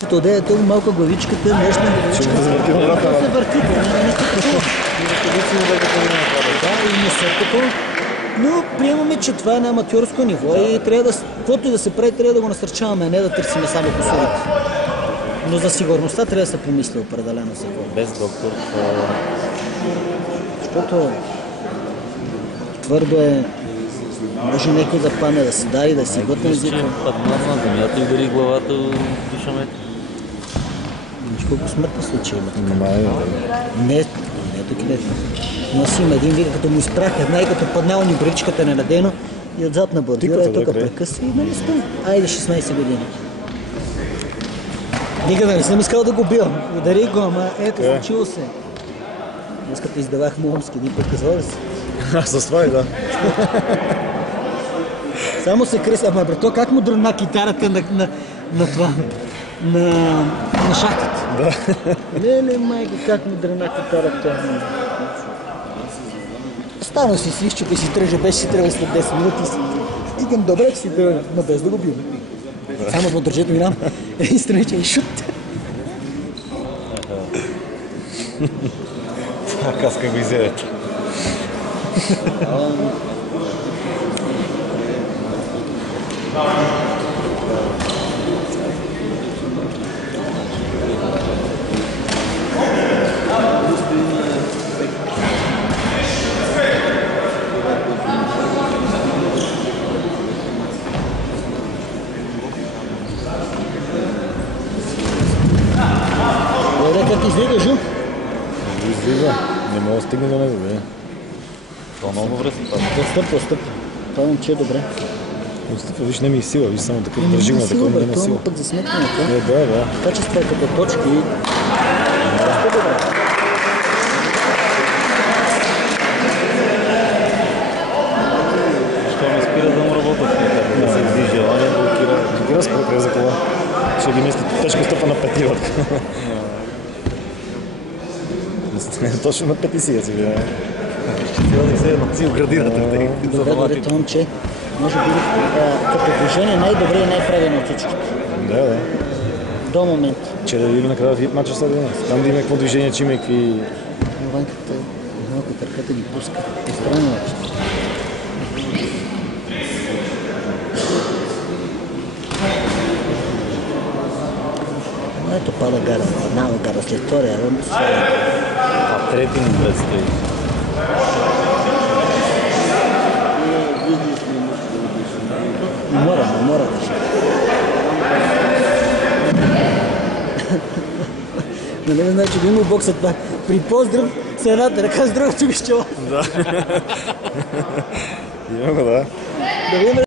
Това е толкова малка главичката, нещо главичката. Това се върти, не такова. Да, и не са такова. Но приемаме, че това е на аматьорско ниво и трябва да, каквото и да се прави, трябва да го насърчаваме, не да търсиме само посудите. Но за сигурността трябва да се помисли определено за това. Без доктор. Защото твърдо е, може някой да падне да си даде, да си глътне езика. Падна на земята и удари главата до шамета. Виж колко смъртни случаи има. Не, Не такива. Но аз има един вид, като му изпрах една и като паднала ни бричката ненадено и отзад на бордюра и тук прекъсва и нали спъм. Айде 16 години. Никъде не съм искал да го бил. Удари го, ама ето, случило се. Днес като издавах Мухомски, един път казва ли си? С това и да. Само се кръси. Ама брато, как му дрънна китарата на това? На шахтата. Да. Леле, майка, как му дрънна китарата? Стана си си изчука и си тръжа, беше си тръгва след 10 минути и си... Викам, добре, че си тръгва, но без да го бил. Само му държето ми нам. И страниче и шут. Това каска го изядете. Как излега, Жу? Излиза. Не мога да стигне до него, бе. това много добре се пада. Стъпва. Това момче е добре. Отстъпва, виж, не ми сила, виж само такъв държи го на такова, не има сила. Пък за сметка на това. Да. Качество е като точки. Доста добре. Що не спира да му работят, да се движи, а не блокира. Блокира с покрив за кола. Ще ги мисли, тежко стъпа на петивата. Точно на пети си, си видя. Ще се едно си оградирате. Добре, това момче. Може би като движение най-добре и най-правилно от всички. Да. До момента. Че да видим накрая в хит матча след ден. Там да има какво движение, че има какви... Ванката малко търката ги пуска. Е странно обаче. Ето пада гара, една гара след втория рунд. А трети ни предстои. Мора да ще. Нали не знае, че да има бокса това. При поздрав с едната ръка, с другата чукаш чела. Да. Има го, да. Да видим